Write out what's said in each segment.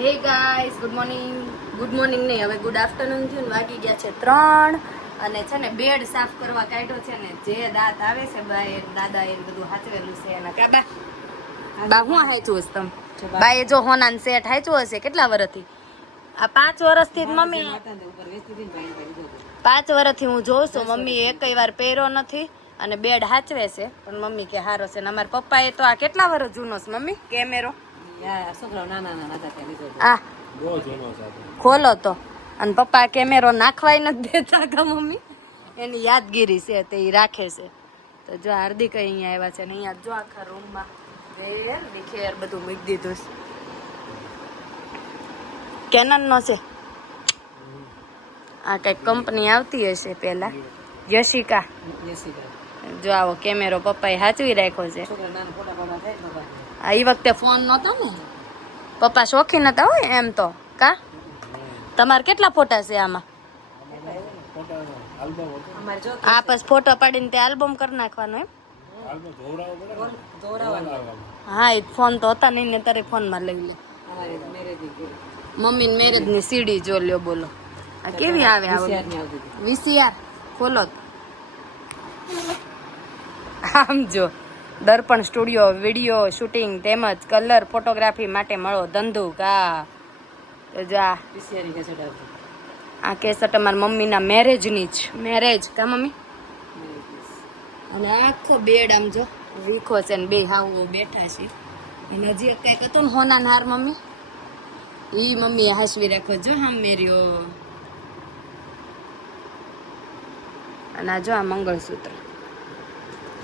Hey guys good morning good morning નહીં હવે good afternoon થયું ને વાગી ગયા છે ત્રણ. અને છે ને બેડ સાફ કરવા કાઢ્યો છે ને જે દાંત આવે છે બા એ દાદા એ બધું હાચવેલું છે એના કાબા. બા હું હાચું હશે તમે? બા. એ જો હોનાન સેટ હાચું હશે કેટલા વર્ષથી આ પાંચ વર્ષથી મમ્મી પાંચ વર્ષથી હું જોઉં છું મમ્મી એકય વાર પહેર્યો નથી અને બેડ હાચવે છે. પણ મમ્મી કે હારો છે ને અમારા પપ્પાએ તો આ કેટલા વર્ષ જૂનો છે મમ્મી? કેમેરો. ખોલો તો. અને પપ્પા કેમેરો નાખવાય નથી દેતા કા મમ્મી? એની યાદગીરી છે તે ઈ રાખે છે. તો જો હાર્દિક અહીંયા આવ્યા છે ને અહીંયા જો આખા રૂમમાં વેર વિખેર બધું મૂકી દીધું છે. કેનનનો છે. આ કંઈક કંપની આવતી હશે પેલા યશિકા જો આવો કેમેરો પપ્પાએ સાચવી રાખ્યો છે. આ ઈ વખતે ફોન નહોતો ને. પપ્પા શોખીન હતા હોય એમ તો, કા? તમારે કેટલા ફોટા છે આમાં? આ પછી ફોટો પાડીને તે આલ્બમ કરી નાખવાનો એમ? હા એ ફોન તો હતા નહીં ને તારે ફોનમાં લઈ લે. મમ્મી મેરેજની સીડી જો લ્યો બોલો. આ કેવી આવે વીસીઆર. ખોલો. આમ જો. દર્પણ સ્ટુડિયો વીડિયો શૂટિંગ તેમજ કલર ફોટોગ્રાફી માટે મળો ધંધુક જો. આ કેસેટ અમારા મમ્મીના મેરેજની જ. મેરેજ? કા મમ્મી? અને આખો બેડ આમ જો. વીખો છે ને બે હાવો બેઠા છે. એને હજી કંઈક હતું ને હોના હાર મમ્મી? ઈ મમ્મીએ હાસવી રાખો જો હા મેર્યો. અને આ જો આ મંગળસૂત્ર.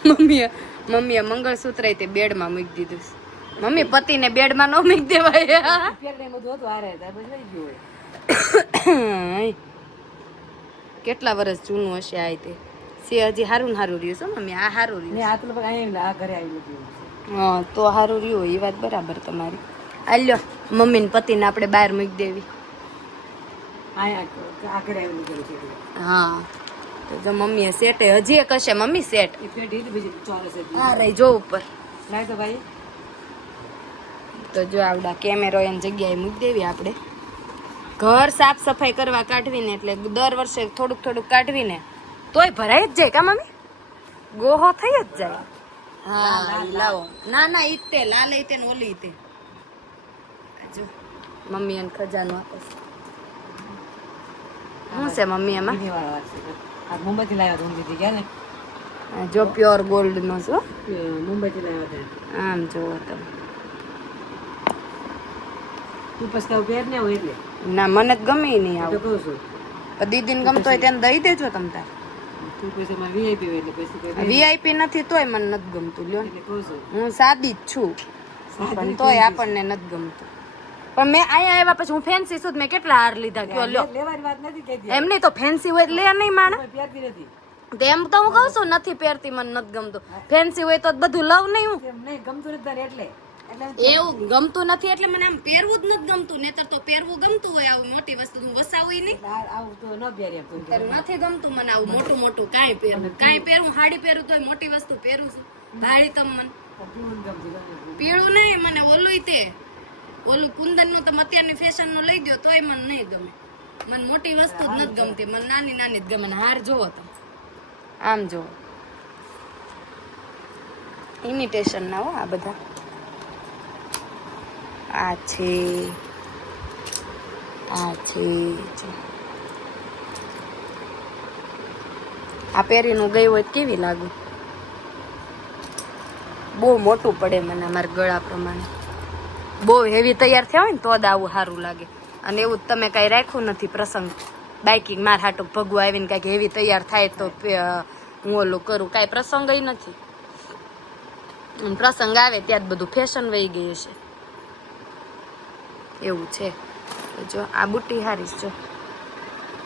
મમ્મીએ મમ્મીએ મંગળસૂત્ર તે બેડમાં મૂકી દીધું છે. મમ્મી પતિને બેડમાં ન મૂકી દેવાય. કેટલા વર્ષ જૂનું હશે આ તે? સે હજી હારું ને હારું રહ્યું છે મમ્મી આ હારું રહ્યું આ ઘરે આવી હા તો હારું રહ્યું એ વાત બરાબર તમારી. આલ્યો મમ્મી ને પતિને આપણે બહાર મૂકી દેવી. છે. હા. તો જો મમ્મીએ સેટે હજી એક હશે મમ્મી સેટ હા રહી જો ઉપર. તો ભાઈ? તો જો આવડા કેમેરો એની જગ્યાએ મૂકી દેવી આપણે. ઘર સાફ સફાઈ કરવા કાઢવીને એટલે દર વર્ષે થોડુંક થોડુંક કાઢવીને તોય ભરાઈ જ જાય કા મમ્મી? ગોહો થઈ જ જાય. હા લાવો. ના. ના ઈ તે લાલ ઈ તે ઓલી તે. જો. મમ્મી એને ખજાનો આપે શું છે મમ્મી એમાં? આ મુંબઈથી લાવ્યા હતા દીધી ગયા ને જો પ્યોર ગોલ્ડ નો છો મુંબઈથી લાવ્યા હતા. આમ જોવો તો તું પછી પહેર ને હોય એટલે. ના મને ગમે નહીં આવું. કહું છું. દીદીને ગમતો હોય તેને દઈ દેજો તમ તાર. વીઆઈપી નથી તોય મને નથી ગમતું લ્યો. હું સાદી જ છું. તોય આપણને નથી ગમતું. પણ મેં અહીંયા આવ્યા પછી હું ફેન્સી છું મેં કેટલા હાર લીધા? કયો લ્યો. એમ નહીં તો ફેન્સી હોય લે નહીં માણે તેમ તો હું કહું છું નથી પહેરતી મને નથી ગમતું. ફેન્સી હોય તો બધું લવ નહીં હું. ગમતું એટલે. એવું ગમતું નથી એટલે મને આમ પહેરવું જ નથી ગમતું નહીતર તો પહેરવું ગમતું હોય આવું મોટી વસ્તુ હું વસાવું નહીં. આવું તો ન પહેરી એમ નથી ગમતું મને આવું મોટું મોટું કાંઈ પહેરવું. કાંઈ પહેરવું સાડી પહેરું તોય મોટી વસ્તુ પહેરું છું. ભાડી તમ મને પીળું નહીં મને ઓલું તે. ઓલું કુંદનનું તમે અત્યારની ફેશનનું લઈ દો તોય મને નહીં ગમે. મને મોટી વસ્તુ જ નથી ગમતી. મને નાની નાની જ ગમે હાર જોવો તમે. આમ જોવો ઇમિટેશન ના હો આ બધા. આ છે. આ છે. આ પહેરીનું ગયું હોય કેવી લાગુ? બહુ મોટું પડે મને અમારા ગળા પ્રમાણે. બહુ હેવી તૈયાર થયા હોય ને તો જ આવું સારું લાગે. અને એવું તમે કાંઈ રાખ્યું નથી પ્રસંગ. બાઇકિંગ માર હાટું ભગવું આવીને કાંઈક હેવી તૈયાર થાય તો હું ઓલું કરું. કાંઈ પ્રસંગ નથી. પ્રસંગ આવે ત્યાં જ બધું ફેશન વહી ગઈ છે. એવું છે. જો આ બુટ્ટી હારી જો.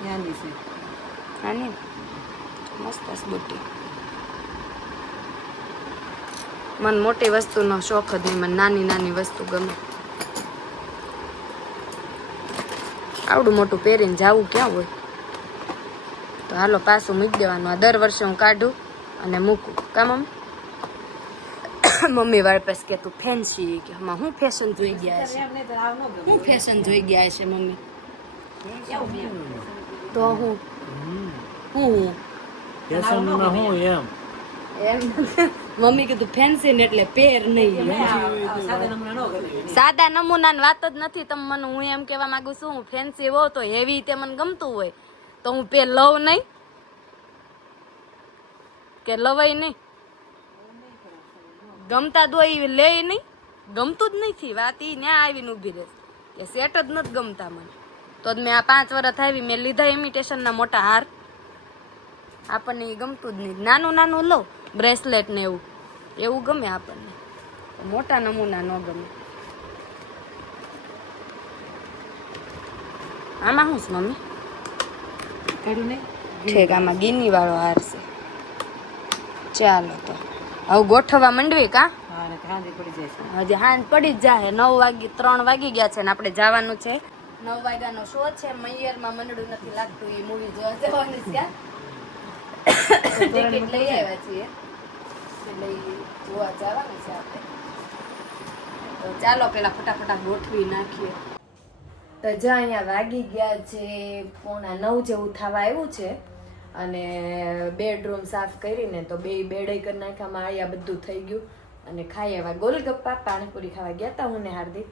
નાની છે. નાની? મસ્ત બુટ્ટી. મને મોટી વસ્તુનો શોખ જ નહીં મને નાની નાની વસ્તુ ગમે. આવડું મોટું પહેરીને જાવું ક્યાં હોય? તો હાલો પાછું મૂકી દેવાનું. આ દર વર્ષે હું કાઢું અને મૂકું. કામ મમ્મી? વાળ પાસે કે તું ફેન્સી કે. હમણાં હું ફેશન જોઈ ગયા છે. હું ફેશન જોઈ ગયા છે મમ્મી? તો હું? હું હું? ફેશન હું એમ. એમ? મમ્મી કીધું ફેન્સી ને એટલે પેર નહીં સાદા નમૂના વાત જ નથી. તમે મને, હું એમ કહેવા માંગુ છું, હું ફેન્સી હોઉં તો હેવી તે મને ગમતું હોય. તો હું પે લવ નહીં. કે લવાય નહીં. ગમતા દોઈ લે નહીં. ગમતું જ નથી. વાત ઈ ન્યા આવીને ઊભી રહે. કે સેટ જ નથી ગમતા મને. તો જ મેં આ પાંચ વર્ષ આવી, મેં લીધા ઇમિટેશનના મોટા હાર. આપણને એ ગમતું જ નહીં. નાનું નાનું લો બ્રેસલેટ ને એવું. એવું ગમે આપણને. મોટા નમૂના ન ગમે. આમાં શું છે મમ્મી? ઠીક આમાં ગીની વાળો હારશે. ચાલો તો. હવે ગોઠવવા માંડવી કા? હજી હાંજ પડી જ જાય નવ વાગી ત્રણ વાગી ગયા છે ને આપણે જવાનું છે. નવ વાગ્યાનો શો છે. મૈયરમાં મંડળું નથી લાગતું એ મૂવી જોવા જવાનું છે. ટિકિટ લઈ આવ્યા છીએ. એટલે જોવા જવાનું છે આપણે. તો ચાલો પેલા ફટાફટા ગોઠવી નાખીએ. તો જો અહીંયા વાગી ગયા છે, પોણા નવ જેવું થવા આવ્યું છે. અને બેડરૂમ સાફ કરીને તો બે બેડ કરી નાખ્યામાં માળિયા બધું થઈ ગયું. અને ખાઈ આવ્યા ગોલગપ્પા, પાણીપુરી ખાવા ગયા હતા હું ને હાર્દિક.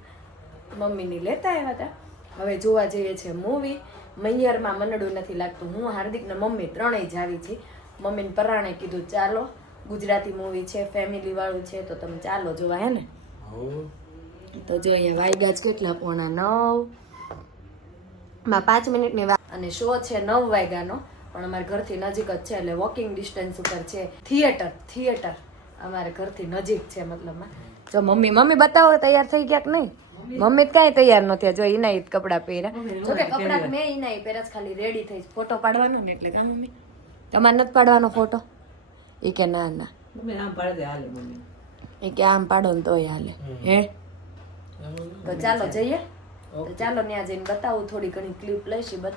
મમ્મીની લેતા આવ્યા હતા હવે જોવા જઈએ છે મૂવી મૈયરમાં મનડું નથી લાગતું. હું હાર્દિક ને મમ્મી ત્રણેય જ આવી છીએ મમ્મીને પરાણે કીધું, ચાલો ગુજરાતી મૂવી છે ફેમિલી વાળું છે તો તમે ચાલો જોવા હે ને? તો જો અહીંયા વાગ્યા જ કેટલા પોણા નવ. માં પાંચ મિનિટની વાત અને શો છે નવ વાગ્યાનો પણ અમારા ઘરથી નજીક જ છે એટલે વોકિંગ ડિસ્ટન્સ ઉપર છે. થિયેટર થિયેટર અમારે ઘરથી નજીક છે મતલબમાં જો મમ્મી મમ્મી બતાવો તૈયાર થઈ ગયા કે નહીં? મમ્મી. તો કાંઈ તૈયાર નથી થયા. જો એના ઈ કપડાં પહેર્યા. જો કે કપડાં મેં એના પહેર્યા જ ખાલી રેડી થઈ ફોટો પાડવાનો ને એટલે. મમ્મી. તમારે નથી પાડવાનો ફોટો? એ કે ના ના એ કે આમ પાડો ને તોય હાલે હે તો ચાલો જઈએ તો ચાલો ત્યાં જઈને બતાવું થોડી ઘણી ક્લિપ લઈશી બતાવી